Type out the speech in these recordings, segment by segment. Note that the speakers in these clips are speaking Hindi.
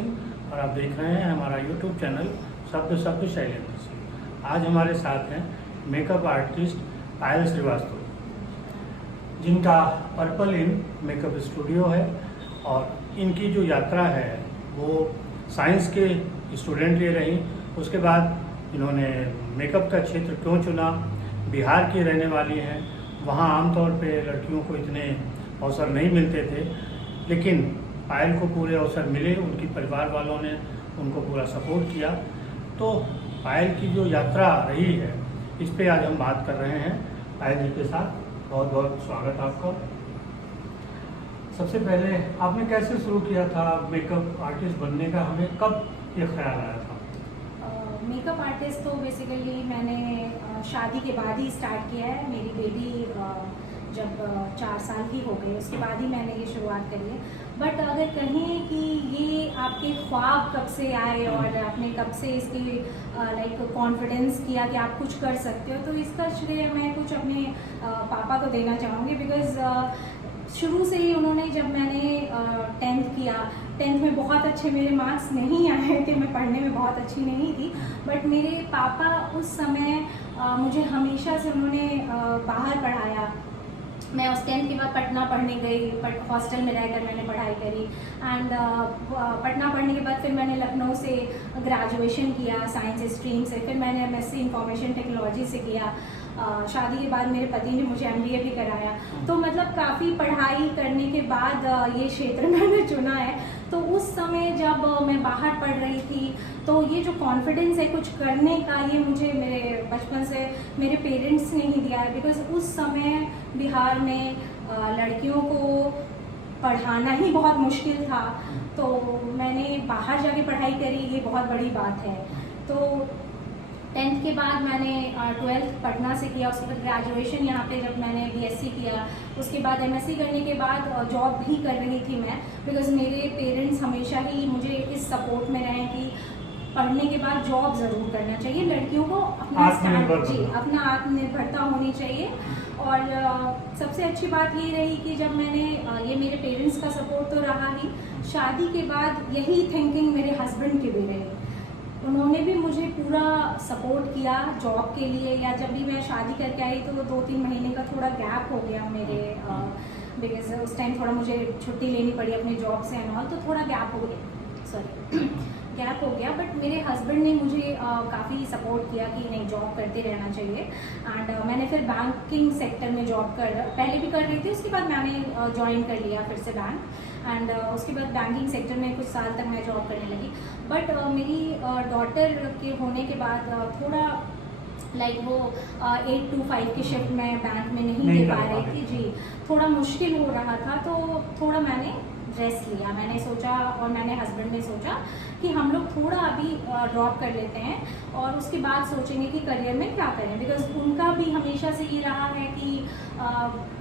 सिंह और आप देख रहे हैं हमारा यूट्यूब चैनल शब्द शब्द शैलेंद्र सिंह। आज हमारे साथ हैं मेकअप आर्टिस्ट पायल श्रीवास्तव, जिनका पर्पल इन मेकअप स्टूडियो है और इनकी जो यात्रा है वो साइंस के स्टूडेंट ये रही। उसके बाद इन्होंने मेकअप का क्षेत्र क्यों चुना, बिहार की रहने वाली हैं, वहाँ आमतौर पे लड़कियों को इतने अवसर नहीं मिलते थे, लेकिन पायल को पूरे अवसर मिले, उनकी परिवार वालों ने उनको पूरा सपोर्ट किया। तो पायल की जो यात्रा रही है इस पे आज हम बात कर रहे हैं पायल जी के साथ। बहुत बहुत स्वागत आपका। सबसे पहले आपने कैसे शुरू किया था मेकअप आर्टिस्ट बनने का, हमें कब ये ख्याल आया था? मेकअप आर्टिस्ट तो बेसिकली मैंने शादी के बाद ही स्टार्ट किया है। मेरी बेबी जब 4 साल की हो गई उसके बाद ही मैंने ये शुरुआत करी है। बट अगर कहें कि ये आपके ख्वाब कब से आए और आपने कब से इसकी लाइक कॉन्फिडेंस किया कि आप कुछ कर सकते हो, तो इसका श्रेय मैं कुछ अपने पापा को देना चाहूँगी। बिकॉज़ शुरू से ही उन्होंने, जब मैंने 10th किया, 10th में बहुत अच्छे मेरे मार्क्स नहीं आए थे, मैं पढ़ने में बहुत अच्छी नहीं थी, बट मेरे पापा उस समय मुझे हमेशा से उन्होंने बाहर पढ़ाया। मैं उस 10th के बाद पटना पढ़ने गई, हॉस्टल में रहकर मैंने पढ़ाई करी। एंड पटना पढ़ने के बाद फिर मैंने लखनऊ से ग्रेजुएशन किया साइंस स्ट्रीम से, फिर मैंने MSc इंफॉर्मेशन टेक्नोलॉजी से किया। शादी के बाद मेरे पति ने मुझे MBA भी कराया। तो मतलब काफ़ी पढ़ाई करने के बाद ये क्षेत्र मैंने चुना है। तो उस समय जब मैं बाहर पढ़ रही थी तो ये जो कॉन्फिडेंस है कुछ करने का, ये मुझे मेरे बचपन से मेरे पेरेंट्स ने ही दिया है। बिकॉज़ उस समय बिहार में लड़कियों को पढ़ाना ही बहुत मुश्किल था, तो मैंने बाहर जाके पढ़ाई करी, ये बहुत बड़ी बात है। तो 10th के बाद मैंने 12th पटना से किया, उसके बाद ग्रेजुएशन यहाँ पे जब मैंने BSc किया, उसके बाद MSc करने के बाद जॉब भी कर रही थी मैं। बिकॉज़ मेरे पेरेंट्स हमेशा ही मुझे इस सपोर्ट में रहे कि पढ़ने के बाद जॉब ज़रूर करना चाहिए, लड़कियों को अपना अपना आत्मनिर्भरता होनी चाहिए। और सबसे अच्छी बात ये रही कि जब मैंने ये मेरे पेरेंट्स का सपोर्ट तो रहा ही, शादी के बाद यही थिंकिंग मेरे हस्बैंड की भी रही। उन्होंने भी मुझे पूरा सपोर्ट किया जॉब के लिए। या जब भी मैं शादी करके आई तो 2-3 महीने का थोड़ा गैप हो गया मेरे, बिकॉज उस टाइम थोड़ा मुझे छुट्टी लेनी पड़ी अपने जॉब से एंड ऑल, तो थोड़ा गैप हो गया। बट मेरे हस्बैंड ने मुझे काफ़ी सपोर्ट किया कि नहीं, जॉब करते रहना चाहिए। एंड मैंने फिर बैंकिंग सेक्टर में जॉब पहले भी कर रही थी, उसके बाद मैंने ज्वाइन कर लिया फिर से बैंक। एंड उसके बाद बैंकिंग सेक्टर में कुछ साल तक मैं जॉब करने लगी। बट मेरी डॉटर के होने के बाद थोड़ा लाइक वो 8 to 5 की शिफ्ट मैं बैंक में नहीं दे पा रही थी जी, थोड़ा मुश्किल हो रहा था। तो थोड़ा मैंने रेस्ट लिया। मैंने सोचा और मैंने हस्बैंड ने सोचा कि हम लोग थोड़ा अभी ड्रॉप कर लेते हैं और उसके बाद सोचेंगे कि करियर में क्या करें। बिकॉज उनका भी हमेशा से ये रहा है कि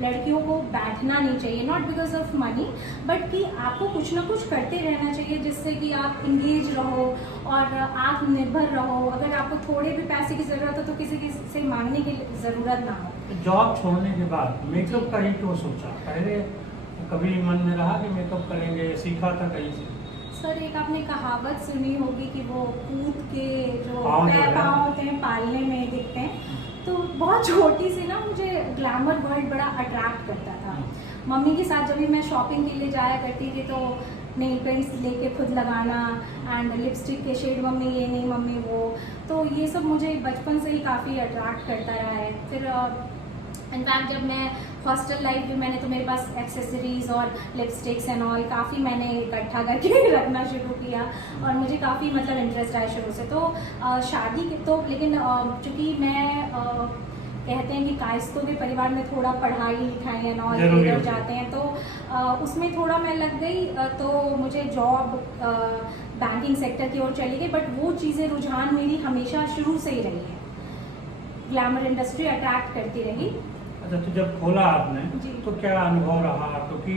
लड़कियों को बैठना नहीं चाहिए, not because of money, but कि आपको कुछ ना कुछ करते रहना चाहिए जिससे कि आप इंगेज रहो और आत्मनिर्भर रहो। अगर आपको थोड़े भी पैसे की ज़रूरत हो तो किसी से मांगने की ज़रूरत ना हो। जॉब छोड़ने के बाद मेकअप का ही क्यों सोचा? पहले कभी मन में रहा कि मेकअप करेंगे, सीखा था कहीं से? सर, एक आपने कहावत सुनी होगी कि वो कूद के जो पाँव होते हैं पालने में दिखते हैं। तो बहुत छोटी सी ना मुझे ग्लैमर वर्ल्ड बड़ा अट्रैक्ट करता था। मम्मी के साथ जब भी मैं शॉपिंग के लिए जाया करती थी तो नेल पेंट्स लेके खुद लगाना एंड लिपस्टिक के शेड, मम्मी ये नहीं, मम्मी वो, तो ये सब मुझे बचपन से ही काफ़ी अट्रैक्ट करता रहा है। फिर इनफैक्ट जब मैं हॉस्टल लाइफ में, मैंने तो मेरे पास एक्सेसरीज और लिपस्टिक्स एंड ऑल काफ़ी मैंने इकट्ठा करके रखना शुरू किया और मुझे काफ़ी मतलब इंटरेस्ट आया शुरू से। तो शादी के तो, लेकिन चूँकि मैं कहते हैं कि कायस्थों के परिवार में थोड़ा पढ़ाई लिखाई एंड ऑल इधर जाते हैं, तो उसमें थोड़ा मैं लग गई। तो मुझे जॉब बैंकिंग सेक्टर की ओर चली गई। बट वो चीज़ें, रुझान मेरी हमेशा शुरू से ही रही है, ग्लैमर इंडस्ट्री अट्रैक्ट करती रही। अच्छा, तो जब खोला आपने तो क्या अनुभव रहा? क्योंकि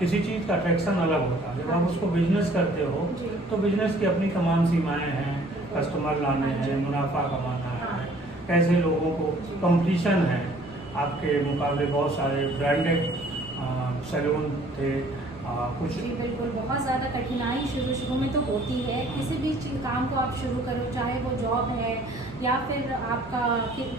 किसी चीज़ का अट्रैक्शन अलग होता है, जब आप उसको बिजनेस करते हो तो बिजनेस की अपनी तमाम सीमाएं हैं, कस्टमर लाने हैं, मुनाफा कमाना है, कैसे लोगों को, कंपटीशन है, आपके मुकाबले बहुत सारे ब्रांडेड सैलून थे कुछ जी बिल्कुल, बहुत ज़्यादा कठिनाई शुरू में तो होती है। किसी भी काम को आप शुरू करो, चाहे वो जॉब है या फिर आपका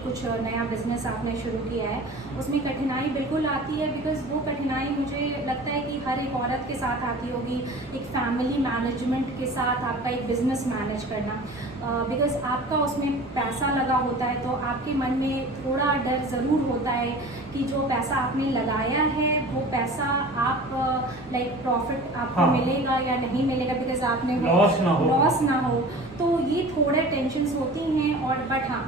कुछ नया बिजनेस आपने शुरू किया है, उसमें कठिनाई बिल्कुल आती है। बिकॉज़ वो कठिनाई मुझे लगता है कि हर एक औरत के साथ आती होगी, एक फैमिली मैनेजमेंट के साथ आपका एक बिज़नेस मैनेज करना। बिकॉज़ आपका उसमें पैसा लगा होता है, तो आपके मन में थोड़ा डर ज़रूर होता है कि जो पैसा आपने लगाया है वो पैसा आप लाइक प्रॉफिट आपको हाँ। मिलेगा या नहीं मिलेगा, बिकॉज आपने लॉस ना हो। तो ये थोड़े टेंशन्स होती हैं। और बट हाँ,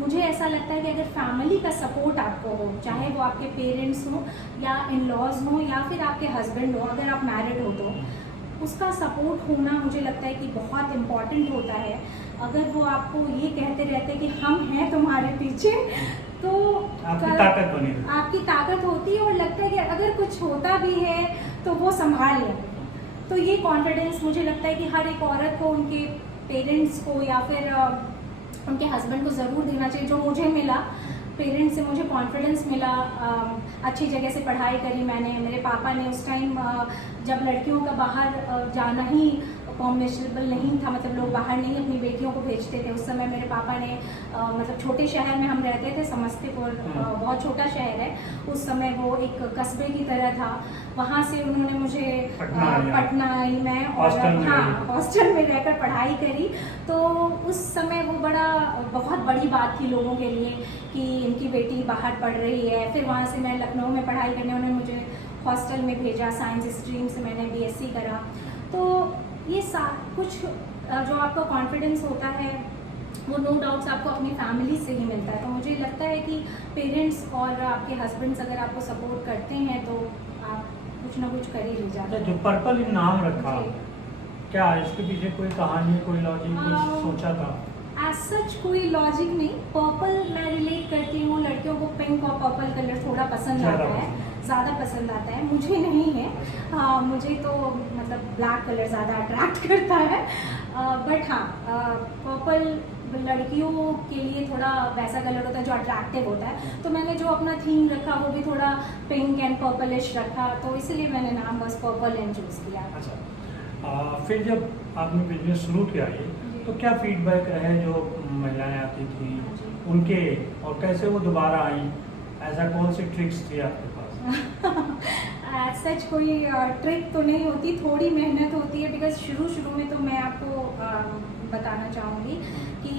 मुझे ऐसा लगता है कि अगर फैमिली का सपोर्ट आपको हो, चाहे वो आपके पेरेंट्स हो या इन लॉज हो या फिर आपके हस्बैंड हो, अगर आप मैरिड हो तो उसका सपोर्ट होना मुझे लगता है कि बहुत इम्पॉर्टेंट होता है। अगर वो आपको ये कहते रहते हैं कि हम हैं तुम्हारे पीछे, तो आपकी ताकत बनी रहती है। आपकी ताकत होती है और लगता है कि अगर कुछ होता भी है तो वो संभाल लेंगे। तो ये कॉन्फिडेंस मुझे लगता है कि हर एक औरत को उनके पेरेंट्स को या फिर उनके हस्बैंड को ज़रूर देना चाहिए, जो मुझे मिला। पेरेंट्स से मुझे कॉन्फिडेंस मिला। अच्छी जगह से पढ़ाई करी मैंने। मेरे पापा ने उस टाइम जब लड़कियों का बाहर जाना ही कॉम्बिनेशनल नहीं था, मतलब लोग बाहर नहीं अपनी बेटियों को भेजते थे, उस समय मेरे पापा ने मतलब छोटे शहर में हम रहते थे, समस्तीपुर बहुत छोटा शहर है उस समय, वो एक कस्बे की तरह था। वहाँ से उन्होंने मुझे पटना आई मैं, और हाँ हॉस्टल में रहकर पढ़ाई करी। तो उस समय वो बहुत बड़ी बात थी लोगों के लिए कि इनकी बेटी बाहर पढ़ रही है। फिर वहाँ से मैं लखनऊ में पढ़ाई करने, उन्होंने मुझे हॉस्टल में भेजा। साइंस स्ट्रीम से मैंने बीएससी करा। तो ये कुछ जो आपका कॉन्फिडेंस होता है वो नो डाउट्स आपको अपनी फैमिली से ही मिलता है। तो मुझे लगता है कि पेरेंट्स और आपके हस्बैंड्स अगर आपको सपोर्ट करते हैं तो आप कुछ ना कुछ कर ही ले जाते हैं। जो पर्पल नाम रखा, क्या इसके पीछे कोई कहानी, कोई लॉजिक, कुछ सोचा था? एज सच कोई लॉजिक नहीं। पर्पल मैं रिलेट करती हूँ, लड़कियों को पिंक और पर्पल कलर थोड़ा पसंद आता है, ज़्यादा पसंद आता है। मुझे नहीं है, मुझे तो मतलब ब्लैक कलर ज़्यादा अट्रैक्ट करता है। बट हाँ, पर्पल लड़कियों के लिए थोड़ा वैसा कलर होता है जो अट्रैक्टिव होता है। तो मैंने जो अपना थीम रखा वो भी थोड़ा पिंक एंड पर्पलिश रखा, तो इसीलिए मैंने नाम बस पर्पल एंड चूज़ किया। अच्छा, फिर जब आपने बिजनेस शुरू किया ये, तो क्या फीडबैक रहे जो महिलाएं आती थी उनके, और कैसे वो दोबारा आई? ऐसा कौन सी ट्रिक्स थी आपके पास? सच कोई ट्रिक तो नहीं होती, थोड़ी मेहनत होती है। बिकॉज शुरू में तो मैं आपको बताना चाहूँगी कि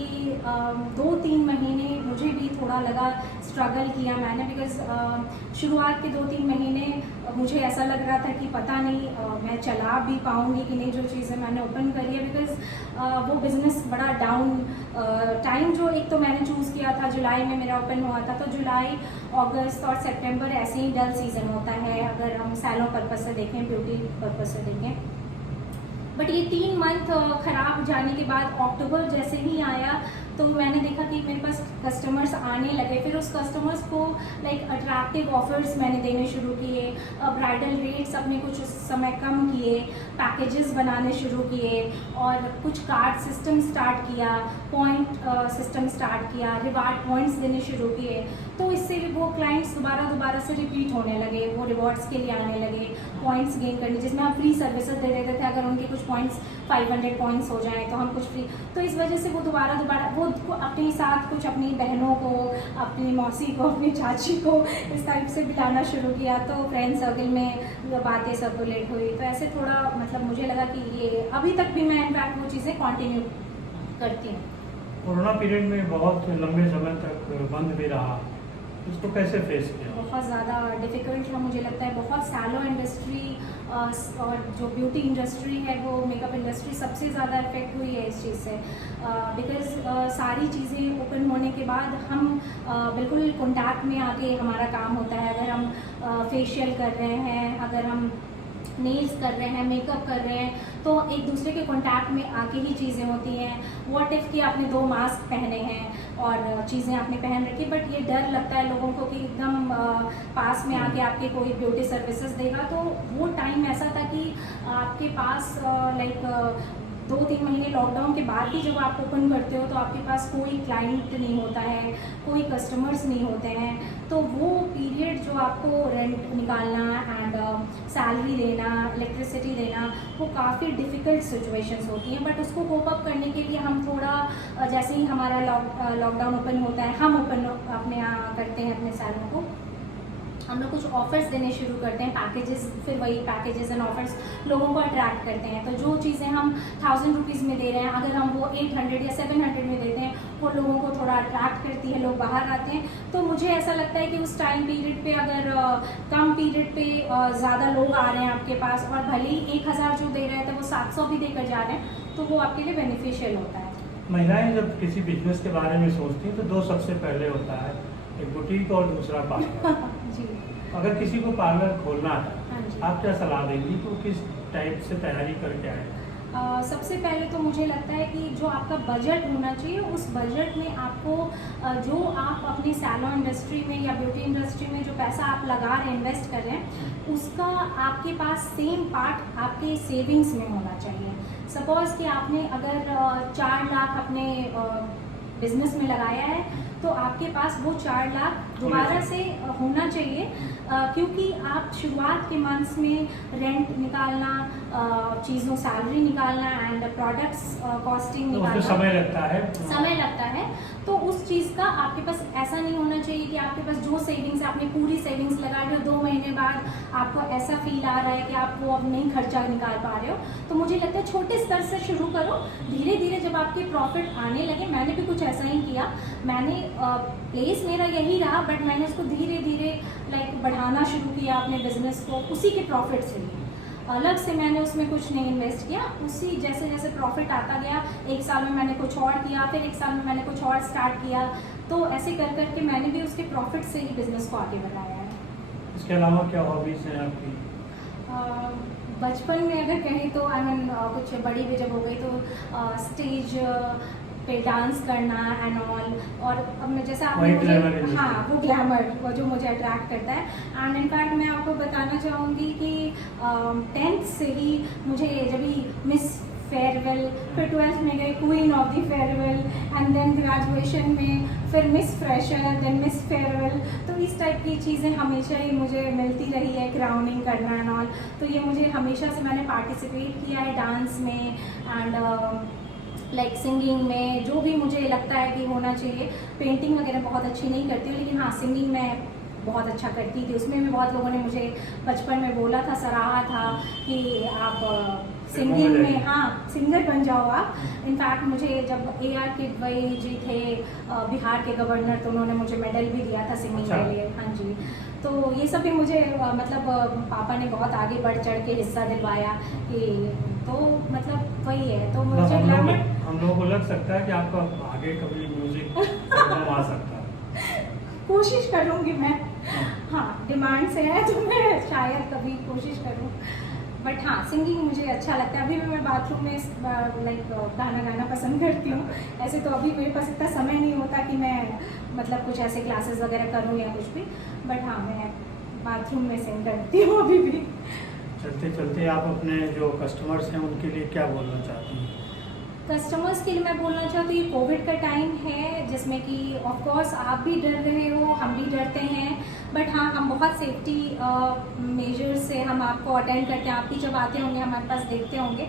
2-3 महीने मुझे भी थोड़ा लगा, स्ट्रगल किया मैंने। बिकॉज शुरुआत के 2-3 महीने मुझे ऐसा लग रहा था कि पता नहीं मैं चला भी पाऊँगी कि नहीं, जो चीज़ें मैंने ओपन करी है। बिकॉज वो बिज़नेस बड़ा डाउन टाइम, जो एक तो मैंने चूज़ किया था जुलाई में मेरा ओपन हुआ था, तो जुलाई, अगस्त और सितंबर ऐसे ही डल सीज़न होता है अगर हम सैलून पर्पस से देखें, ब्यूटी पर्पस से देखें। बट ये 3 मंथ ख़राब जाने के बाद अक्टूबर जैसे ही आया तो मैंने देखा कि मेरे पास कस्टमर्स आने लगे। फिर उस कस्टमर्स को लाइक अट्रैक्टिव ऑफर्स मैंने देने शुरू किए, ब्राइडल रेट्स अपने कुछ उस समय कम किए, पैकेजेस बनाने शुरू किए और कुछ कार्ड सिस्टम स्टार्ट किया, पॉइंट सिस्टम स्टार्ट किया, रिवार्ड पॉइंट्स देने शुरू किए। तो इससे वो क्लाइंट्स दोबारा से रिपीट होने लगे, वो रिवॉर्ड्स के लिए आने लगे, पॉइंट्स गेन करने, जिसमें हम फ्री सर्विसेज दे देते थे। अगर उनके कुछ पॉइंट्स 500 पॉइंट्स हो जाएँ तो हम कुछ फ्री, तो इस वजह से वो दोबारा वो अपने साथ कुछ अपनी बहनों को, अपनी मौसी को, अपनी चाची को इस टाइप से बुलाना शुरू किया। तो फ्रेंड सर्कल में बातें सर्कुलेट हुई। तो ऐसे थोड़ा मतलब मुझे लगा कि ये अभी तक भी मैं इनफैक्ट वो चीज़ें कंटिन्यू करती हूँ। कोरोना पीरियड में बहुत लंबे समय तक बंद भी रहा, इसको कैसे फेस किया? बहुत ज़्यादा डिफ़िकल्ट था मुझे लगता है। बहुत सैलो इंडस्ट्री और जो ब्यूटी इंडस्ट्री है, वो मेकअप इंडस्ट्री सबसे ज़्यादा इफेक्ट हुई है इस चीज़ से। बिकॉज़ सारी चीज़ें ओपन होने के बाद हम बिल्कुल कॉन्टैक्ट में आके हमारा काम होता है। अगर हम फेशियल कर रहे हैं, अगर हम नेल्स कर रहे हैं, मेकअप कर रहे हैं, तो एक दूसरे के कांटेक्ट में आके ही चीज़ें होती हैं। व्हाट इफ़ कि आपने 2 मास्क पहने हैं और चीज़ें आपने पहन रखी, बट ये डर लगता है लोगों को कि एकदम पास में आके आपके कोई ब्यूटी सर्विसेज देगा। तो वो टाइम ऐसा था कि आपके पास लाइक 2-3 महीने लॉकडाउन के बाद भी जब आप ओपन करते हो तो आपके पास कोई क्लाइंट नहीं होता है, कोई कस्टमर्स नहीं होते हैं, तो वो पीरियड जो आपको रेंट निकालना एंड सैलरी देना, इलेक्ट्रिसिटी देना, वो काफ़ी डिफ़िकल्ट सिचुएशंस होती हैं। बट उसको कोप अप करने के लिए हम थोड़ा जैसे ही हमारा लॉकडाउन ओपन होता है, हम ओपन अपने यहाँ करते हैं अपने सैलून को, हम लोग कुछ ऑफर्स देने शुरू करते हैं, पैकेजेस, फिर वही पैकेजेस एंड ऑफर्स लोगों को अट्रैक्ट करते हैं। तो जो चीज़ें हम 1000 रुपीज़ में दे रहे हैं, अगर हम वो 800 या 700 में देते हैं, वो लोगों को थोड़ा अट्रैक्ट करती है, लोग बाहर आते हैं। तो मुझे ऐसा लगता है कि उस टाइम पीरियड पे अगर कम पीरियड पे ज़्यादा लोग आ रहे हैं आपके पास, और भले ही 1000 जो दे रहे थे वो 700 भी देकर जा रहे हैं, तो वो आपके लिए बेनिफिशियल होता है। महिलाएं जब किसी बिजनेस के बारे में सोचती हैं तो दो सबसे पहले होता है, एक बुटीक और दूसरा पार्लर। जी, अगर किसी को पार्लर खोलना है, हाँ जी। आप क्या सलाह देंगी तो किस टाइप से तैयारी करके आए? सबसे पहले तो मुझे लगता है कि जो आपका बजट होना चाहिए, उस बजट में आपको जो आप अपनी सैलून इंडस्ट्री में या ब्यूटी इंडस्ट्री में जो पैसा आप लगा रहे हैं, इन्वेस्ट कर रहे हैं, उसका आपके पास सेम पार्ट आपके सेविंग्स में होना चाहिए। सपोज़ कि आपने अगर 4 लाख अपने बिजनेस में लगाया है, तो आपके पास वो 4 लाख दोबारा से होना चाहिए, क्योंकि आप शुरुआत के मंथ्स में रेंट निकालना, चीज़ों सैलरी निकालना एंड प्रोडक्ट्स कॉस्टिंग निकालना, समय लगता है। तो उस चीज़ का आपके पास ऐसा नहीं होना चाहिए कि आपके पास जो सेविंग्स, आपने पूरी सेविंग्स लगा रहे हो, 2 महीने बाद आपको ऐसा फील आ रहा है कि आप वो अब नहीं खर्चा निकाल पा रहे हो। तो मुझे लगता है छोटे स्तर से शुरू करो, धीरे धीरे जब आपके प्रॉफिट आने लगे, मैंने भी कुछ ऐसा ही किया। मैंने प्लेस मेरा यही रहा, बट मैंने उसको धीरे धीरे बढ़ाना शुरू किया अपने बिजनेस को, उसी के प्रॉफिट से ही। अलग से मैंने उसमें कुछ नहीं इन्वेस्ट किया, उसी जैसे जैसे प्रॉफिट आता गया, 1 साल में मैंने कुछ और किया, फिर 1 साल में मैंने कुछ और स्टार्ट किया। तो ऐसे कर करके मैंने भी उसके प्रॉफिट से ही बिजनेस को आगे बढ़ाया है। इसके अलावा क्या हॉबीज हैं आपकी? बचपन में अगर कहें तो कुछ बड़ी भी जब हो गई तो स्टेज पे डांस करना एंड ऑल, और अब मैं जैसा आपने मुझे, हाँ, वो ग्लैमर वो जो मुझे अट्रैक्ट करता है। एंड इनफैक्ट मैं आपको बताना चाहूँगी कि 10th से ही मुझे जब ही मिस फेयरवेल, फिर 12th में गए queen of the farewell, and then graduation में फिर miss fresher, then miss farewell. तो इस टाइप की चीज़ें हमेशा ही मुझे मिलती रही है, क्राउनिंग करना एंड ऑल। तो ये मुझे हमेशा से मैंने पार्टिसिपेट किया है डांस में एंड सिंगिंग में, जो भी मुझे लगता है कि होना चाहिए। पेंटिंग वगैरह बहुत अच्छी नहीं करती हूँ, लेकिन हाँ, सिंगिंग में बहुत अच्छा करती थी। उसमें भी बहुत लोगों ने मुझे बचपन में बोला था, सराहा था कि आप सिंगिंग में, हाँ, सिंगर बन जाओ आप। इनफैक्ट मुझे जब AR किदवई जी थे बिहार के गवर्नर, तो उन्होंने मुझे मेडल भी दिया था सिंगिंग के लिए। हाँ जी, तो ये सब भी मुझे पापा ने बहुत आगे बढ़ चढ़ के हिस्सा दिलवाया कि, तो वही है। तो मुझे हम लोगों को लग सकता है कि आपका आगे कभी म्यूजिक एल्बम आ सकता है। कोशिश करूँगी मैं, हाँ, डिमांड से है तो मैं शायद कभी कोशिश करूँ। बट हाँ, सिंगिंग मुझे अच्छा लगता है। अभी भी मैं बाथरूम में गाना गाना पसंद करती हूँ। ऐसे तो अभी मेरे पास इतना समय नहीं होता कि मैं कुछ ऐसे क्लासेस वगैरह करूँ या कुछ भी, बट हाँ, मैं बाथरूम में सिंग करती हूँ अभी भी। चलते चलते आप अपने जो कस्टमर्स हैं उनके लिए क्या बोलना चाहती हैं? कस्टमर्स के लिए मैं बोलना चाहती हूँ, ये कोविड का टाइम है जिसमें कि ऑफ कोर्स आप भी डर रहे हो, हम भी डरते हैं, बट हाँ, हम बहुत सेफ्टी मेजर्स से हम आपको अटेंड करते हैं। आप भी जब आते होंगे हमारे पास देखते होंगे,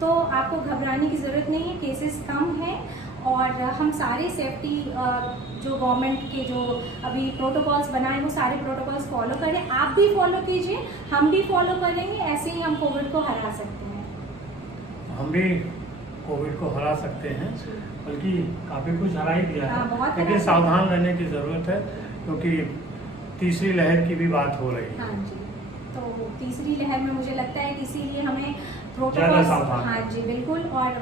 तो आपको घबराने की ज़रूरत नहीं है। केसेस कम हैं और हम सारे सेफ्टी जो गवर्नमेंट के जो अभी प्रोटोकॉल्स बनाए, वो सारे प्रोटोकॉल्स फॉलो करें। आप भी फॉलो कीजिए, हम भी फॉलो करेंगे, ऐसे ही हम कोविड को हरा सकते हैं। हम भी कोविड को हरा सकते हैं, बल्कि काफ़ी कुछ हरा ही दिया है, लेकिन सावधान रहने की ज़रूरत है, क्योंकि तीसरी लहर की भी बात हो रही है। हाँ जी, तो तीसरी लहर में मुझे लगता है कि इसीलिए हमें ज़्यादा सावधान। हाँ जी, बिल्कुल। और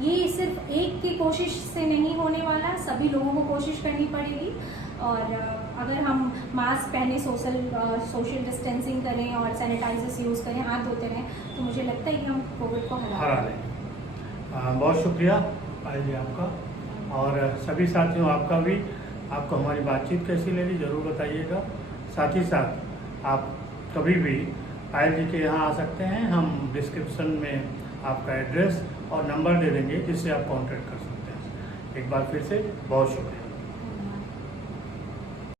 ये सिर्फ एक की कोशिश से नहीं होने वाला, सभी लोगों को कोशिश करनी पड़ेगी। और अगर हम मास्क पहने, सोशल डिस्टेंसिंग करें और सैनिटाइजर्स यूज़ करें, हाथ धोते रहें, तो मुझे लगता है कि हम कोविड को हरा लें। बहुत शुक्रिया पायल जी आपका, और सभी साथियों आपका भी। आपको हमारी बातचीत कैसी लगी ज़रूर बताइएगा। साथ ही साथ आप कभी भी पायल जी के यहाँ आ सकते हैं। हम डिस्क्रिप्शन में आपका एड्रेस और नंबर दे देंगे जिससे आप कॉन्टैक्ट कर सकते हैं। एक बार फिर से बहुत शुक्रिया।